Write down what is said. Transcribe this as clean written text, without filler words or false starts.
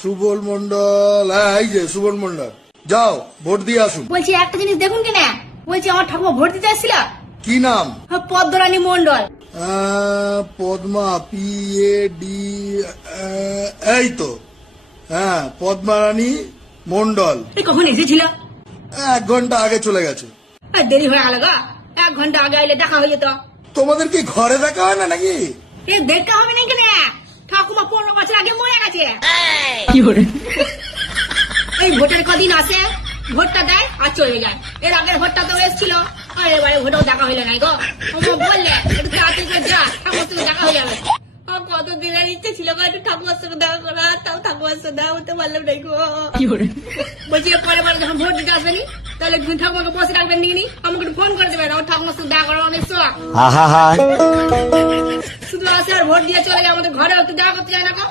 সুবল মন্ডল, এই যে সুবল মন্ডল, যাও ভোট দিয়ে আসুন। বলছি একটা জিনিস দেখুন কিনা, বলছি আমার ঠাকুমা ভোট দিতে আসছিল। কি নাম? পদ্মরানী মন্ডল। পদ্মা, PAD, এই তো, হ্যাঁ পদ্মারানী মন্ডল। কখন এসেছিল? 1 ঘন্টা আগে চলে গেছে। দেরি হয়ে গেল গো, 1 ঘন্টা আগে আইলে দেখা হয়ে যেত। তোমাদের কি ঘরে দেখা হয় না নাকি? দেখতে হবে না কেন, ঠাকুমা 15 বছর আগে মরে গেছে। এই ভোটের কদিন আসে, ভোটটা দেয় আর চলে যায়। এর আগের ভোটটা তো এসেছিল, আর এবারে ভোটেও দেখা হইলে নাই গো। বললে একটু তাড়াতাড়ি করে যা, ঠাকুমার সঙ্গে দেখা হয়ে যাবে। কত দিনের ইচ্ছে ছিল গো একটু ঠাকুমার সঙ্গে দেখা করা, তাও ঠাকুমার সঙ্গে দেখা হতে পারলাম নাই গো। বলছি পরে বার যখন ভোট দিতে আসবেনি, তাহলে তুমি ঠাকুমাকে বসে রাখবেন নাকি, আমাকে একটু ফোন করে দেবেন। আমার ঠাকুমার সঙ্গে দেখা করার অনেক শখ। শুধু আসে আর ভোট দিয়ে চলে যায়, আমাদের ঘরে একটু দেখা করতে যায় না গো।